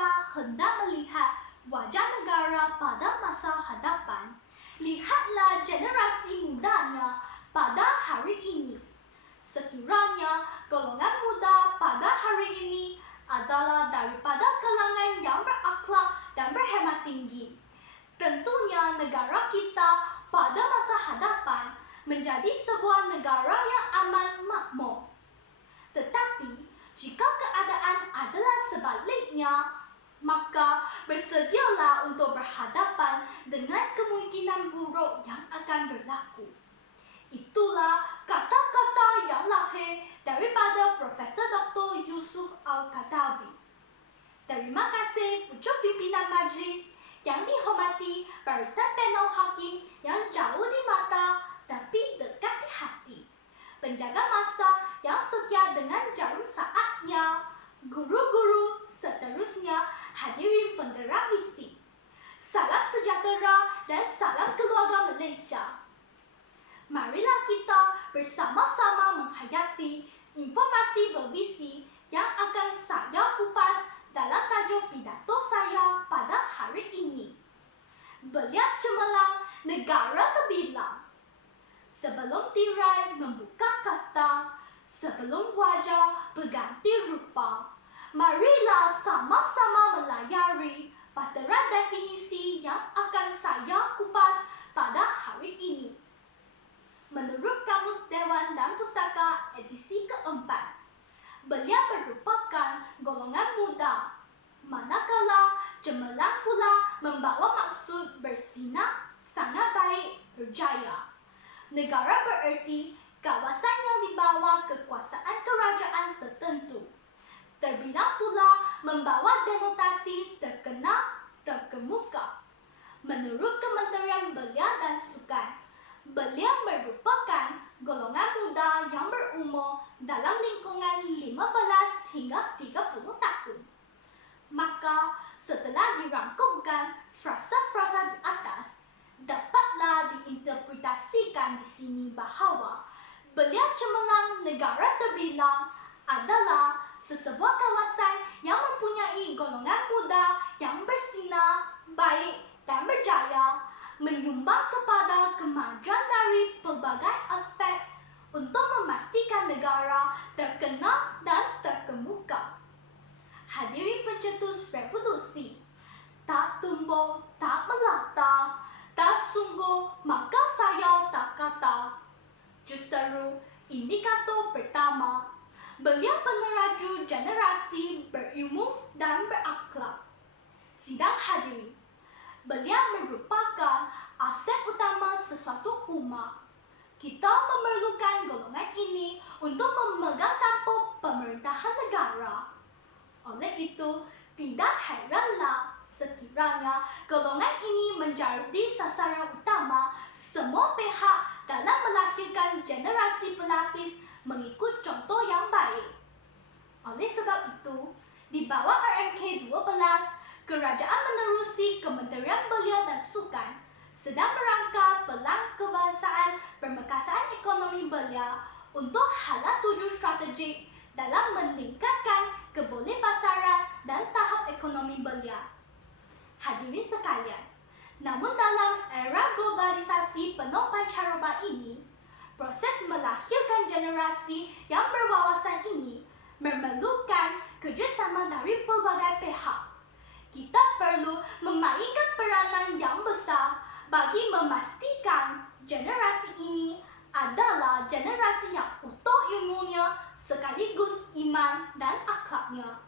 kita hendak melihat wajah negara pada masa hadapan, lihatlah generasi mudanya pada hari ini. Sekiranya golongan muda pada hari ini adalah daripada kalangan yang berakhlak dan berhemat tinggi, tentunya negara kita pada masa hadapan menjadi sebuah negara yang aman makmur. Tetapi jika keadaan adalah sebaliknya, maka bersedialah untuk berhadapan dengan kemungkinan buruk yang akan berlaku. Itulah kata-kata yang lahir daripada Profesor Dr. Yusuf Al-Qaradawi. Terima kasih pucuk pimpinan majlis yang dihormati barisan panel hakim yang jauh di mata tapi dekat di hati, penjaga masa yang setia dengan jarum saatnya, guru-guru, seterusnya hadirin penggerak misi. Salam sejahtera dan salam keluarga Malaysia. Marilah kita bersama-sama menghayati informasi bervisi yang akan saya kupas dalam tajuk pidato saya pada hari ini. Beliau cemerlang negara terbilang. Sebelum tirai membuka kata, sebelum wajah berganti rupa, marilah sama-sama melayari baterai definisi yang akan saya kupas pada hari ini. Menurut Kamus Dewan dan Pustaka edisi keempat, beliau merupakan golongan muda, manakala cemerlang pula membawa maksud bersinar, sangat baik, berjaya. Negara bererti kawasan yang di bawah kekuasaan kerajaan tertentu. Terbilang pula membawa denotasi terkenal, terkemuka. Menurut Kementerian Belia dan Sukan, beliau merupakan golongan muda yang berumur dalam lingkungan 15 hingga 30 tahun. Maka setelah dirangkumkan frasa-frasa di atas, dapatlah diinterpretasikan di sini bahawa beliau cemerlang negara terbilang adalah sesebuah kawasan yang mempunyai golongan muda yang bersinar, baik dan berjaya, menyumbang kepada kemajuan dari pelbagai aspek untuk memastikan negara terkenal dan terkemuka. Hadirin pencetus revolusi, tak tumbuh, tak melata, tak sungguh, maka saya tak kata. Justeru, indikator pertama, beliau pengeraju generasi berilmu dan berakhlak. Sidang hadirin, beliau merupakan aset utama sesuatu umat. Kita memerlukan golongan ini untuk memegang tampuk pemerintahan negara. Oleh itu, tidak heranlah sekiranya golongan ini menjadi sasaran utama semua pihak dalam melahirkan generasi pelapis mengikut contoh yang baik. Oleh sebab itu, di bawah RMK 12, kerajaan menerusi Kementerian Belia dan Sukan sedang merangka pelan kebangsaan permekasaan ekonomi belia untuk hala tuju strategik dalam meningkatkan kebolehpasaran dan tahap ekonomi belia. Hadirin sekalian, namun dalam era globalisasi penuh pancaroba ini, proses melahirkan generasi yang berwawasan ini memerlukan kerjasama dari pelbagai pihak. Kita perlu memainkan peranan yang besar bagi memastikan generasi ini adalah generasi yang utuh ilmunya sekaligus iman dan akhlaknya.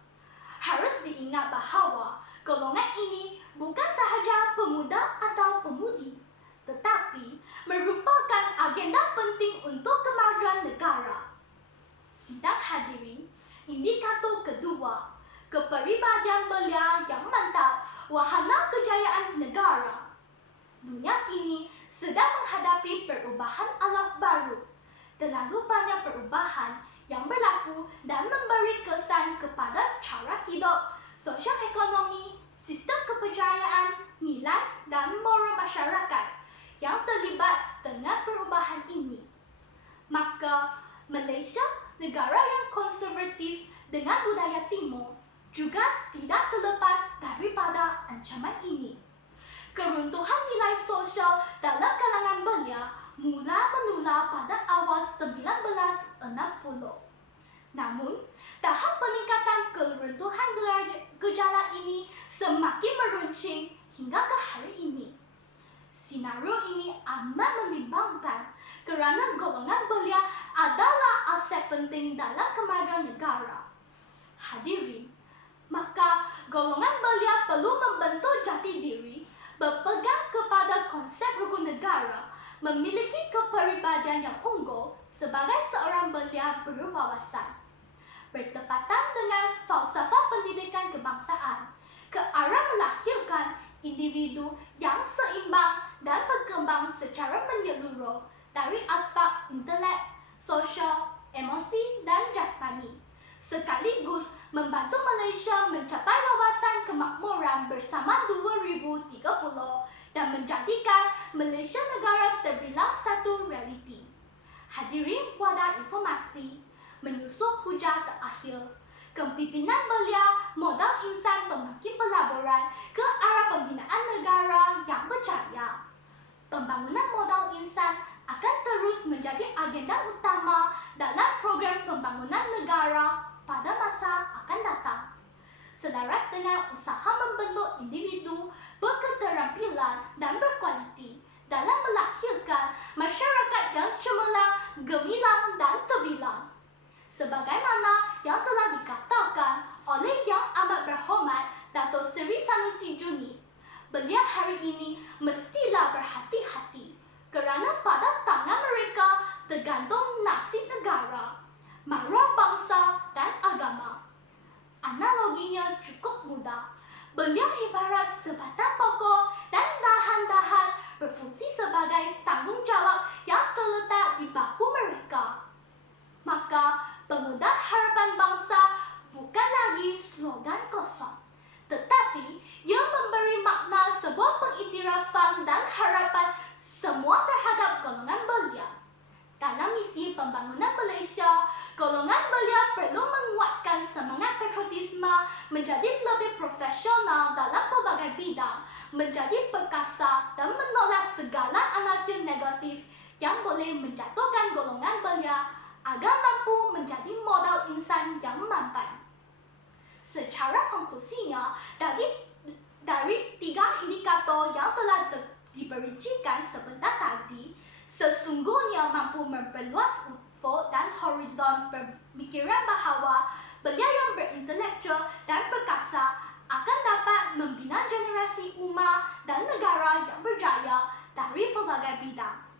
Harus diingat bahawa golongan ini bukan sahaja pemuda atau pemudi, tetapi merupakan agenda penting untuk kemajuan negara. Sidang hadirin, indikator kedua, kepribadian belia yang mantap wahana kejayaan negara. Dunia kini sedang menghadapi perubahan alam baru. Terlalu banyak perubahan yang berlaku dan memberi kesan kepada cara hidup, sosial ekonomi, sistem kepercayaan, nilai dan moral masyarakat yang terlibat dengan perubahan ini. Maka, Malaysia, negara yang konservatif dengan budaya timur, juga tidak terlepas daripada ancaman ini. Keruntuhan nilai sosial dalam kalangan belia mula menular pada awal 1960. Namun, tahap peningkatan keruntuhan gejala ini semakin meruncing hingga ke hari ini. Senario ini amat membimbangkan kerana golongan belia adalah aset penting dalam kemajuan negara. Hadirin, maka golongan belia perlu membentuk jati diri, berpegang kepada konsep rukun negara, memiliki kepribadian yang unggul sebagai seorang belia berwawasan. Bertepatan dengan falsafah pendidikan kebangsaan, ke arah melahirkan individu yang seimbang dan berkembang secara menyeluruh dari aspek intelek, sosial, emosi dan jasmani, sekaligus membantu Malaysia mencapai wawasan kemakmuran bersama 2030 dan menjadikan Malaysia negara terbilang satu realiti. Hadirin wadah informasi, menyusul hujah terakhir, kepimpinan belia modal insan memakin pelaburan ke arah pembinaan negara yang berjaya. Pembangunan modal insan akan terus menjadi agenda utama dalam program pembangunan negara pada masa akan datang. Selaras dengan usaha membentuk individu berketerampilan dan berkualiti dalam melahirkan masyarakat yang cemerlang, gemilang dan terbilang. Sebagaimana yang telah dikatakan oleh Yang Amat Berhormat Dato' Seri Sanusi Juni, belia hari ini mestilah berhati-hati kerana pada tangan mereka tergantung nasib negara, maruah bangsa dan agama. Analoginya cukup mudah. Belia ibarat sebatang pokok dan dahan-dahan berfungsi sebagai tanggungjawab yang terletak di bahu mereka. Maka, Pemuda Harapan Bangsa bukan lagi slogan kosong, tetapi ia memberi makna sebuah pengiktirafan dan harapan semua terhadap golongan belia. Dalam misi pembangunan Malaysia, golongan belia perlu menguatkan semangat patriotisme menjadi lebih profesional dalam pelbagai bidang, menjadi perkasa dan menolak segala anasir negatif yang boleh menjatuhkan golongan belia agar mampu menjadi modal insan yang mampan. Secara konklusinya, dari 3 indikator yang telah diperincikan sebentar tadi, sesungguhnya mampu memperluas ufuk dan horizon pemikiran bahawa belia yang berintelektual dan perkasa akan dapat membina generasi umat dan negara yang berjaya dari pelbagai bidang.